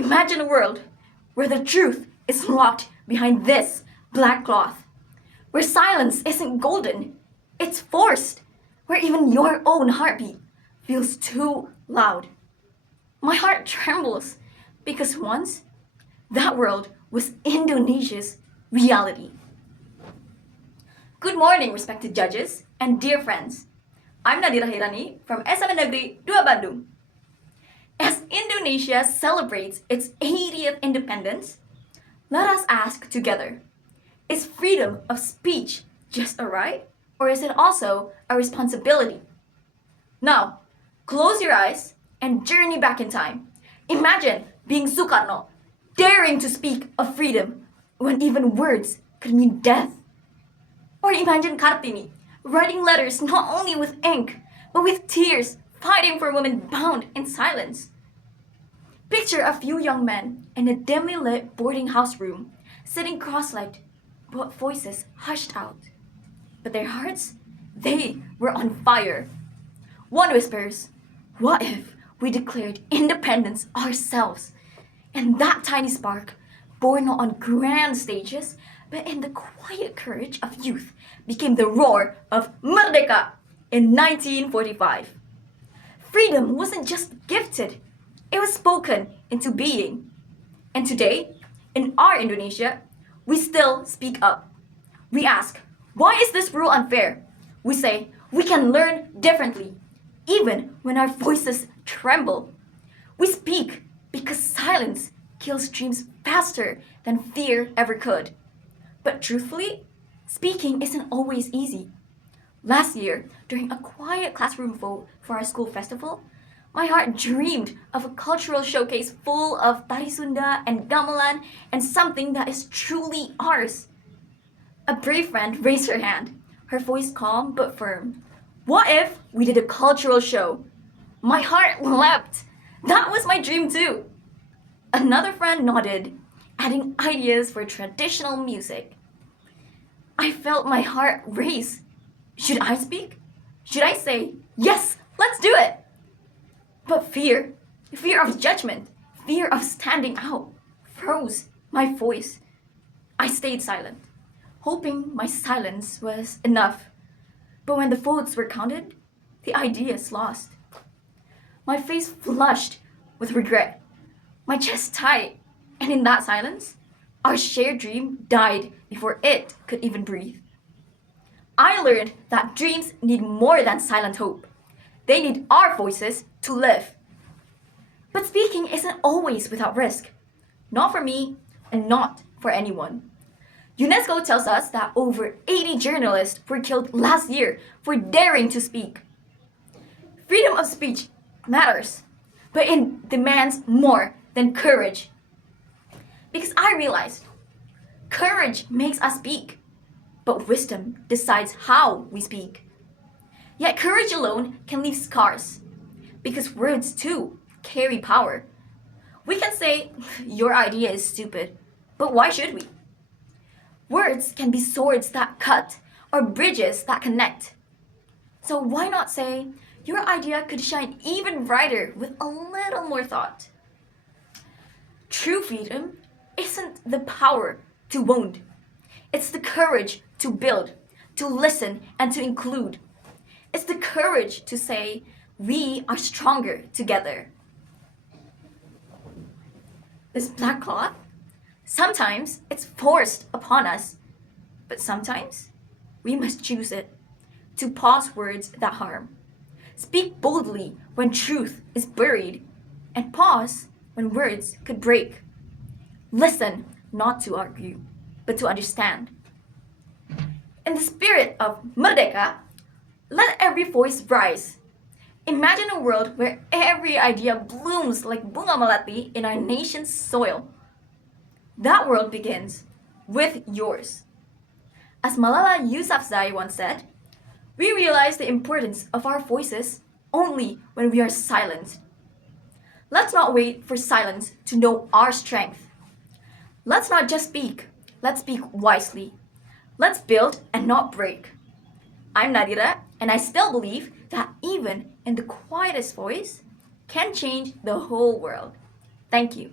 Imagine a world where the truth is locked behind this black cloth, where silence isn't golden, it's forced, where even your own heartbeat feels too loud. My heart trembles because once that world was Indonesia's reality. Good morning, respected judges and dear friends. I'm Nadira Hiraani from SMA Negeri 2 Bandung. As Indonesia celebrates its 80th independence, let us ask together, is freedom of speech just a right, or is it also a responsibility? Now, close your eyes and journey back in time. Imagine being Sukarno, daring to speak of freedom when even words could mean death. Or imagine Kartini, writing letters not only with ink, but with tears, fighting for women bound in silence. Picture a few young men in a dimly lit boarding house room, sitting cross-legged, but voices hushed out. But their hearts, they were on fire. One whispers, "What if we declared independence ourselves?" And that tiny spark, born not on grand stages, but in the quiet courage of youth, became the roar of Merdeka in 1945. Freedom wasn't just gifted, it was spoken into being. And today, in our Indonesia, we still speak up. We ask, why is this rule unfair? We say, we can learn differently, even when our voices tremble. We speak because silence kills dreams faster than fear ever could. But truthfully, speaking isn't always easy. Last year, during a quiet classroom vote for our school festival, my heart dreamed of a cultural showcase full of tari Sunda and gamelan and something that is truly ours. A brave friend raised her hand, her voice calm but firm. What if we did a cultural show? My heart leapt. That was my dream too. Another friend nodded, adding ideas for traditional music. I felt my heart race. Should I speak? Should I say, yes, let's do it? But fear of judgment, fear of standing out, froze my voice. I stayed silent, hoping my silence was enough. But when the votes were counted, the ideas lost. My face flushed with regret, my chest tight, and in that silence, our shared dream died before it could even breathe. I learned that dreams need more than silent hope. They need our voices to live. But speaking isn't always without risk. Not for me, and not for anyone. UNESCO tells us that over 80 journalists were killed last year for daring to speak. Freedom of speech matters, but it demands more than courage. Because I realized courage makes us speak, but wisdom decides how we speak. Yet courage alone can leave scars, because words too carry power. We can say, your idea is stupid, but why should we? Words can be swords that cut or bridges that connect. So why not say, your idea could shine even brighter with a little more thought? True freedom isn't the power to wound. It's the courage to build, to listen, and to include. It's the courage to say, we are stronger together. This black cloth, sometimes it's forced upon us, but sometimes we must choose it, to pause words that harm. Speak boldly when truth is buried, and pause when words could break. Listen, not to argue, but to understand. In the spirit of Merdeka, let every voice rise. Imagine a world where every idea blooms like bunga melati in our nation's soil. That world begins with yours. As Malala Yousafzai once said, we realize the importance of our voices only when we are silent. Let's not wait for silence to know our strength. Let's not just speak, let's speak wisely. Let's build and not break. I'm Nadira, and I still believe that even in the quietest voice can change the whole world. Thank you.